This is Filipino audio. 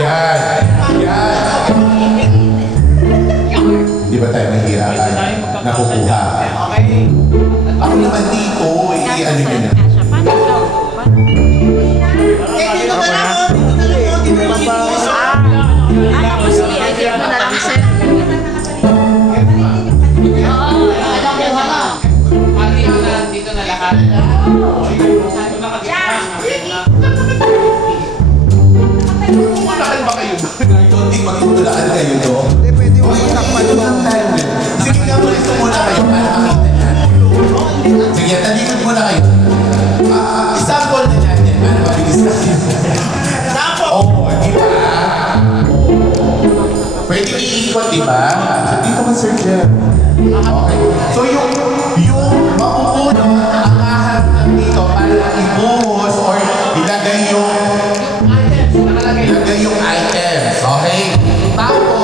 Yan. Yan. Di ba tayo nahihirapan? Nakukuha. Ako naman dito, ano yun na. Dito na lahat. Unahan ba kayo? Hindi, magtutulaan kayo to. Okay, takpan lang tayo. Sige nga, pwesto muna kayo para makita natin. Sige, talikod muna kayo. Sample na natin para mabilis natin. Oo, di ba? Pwede iikot, di ba? So, dito ka, Sir Jeff. Okay. So, yung mapupuno, angahan dito para ibuhos or ilagay yung items. Okay? Tapos,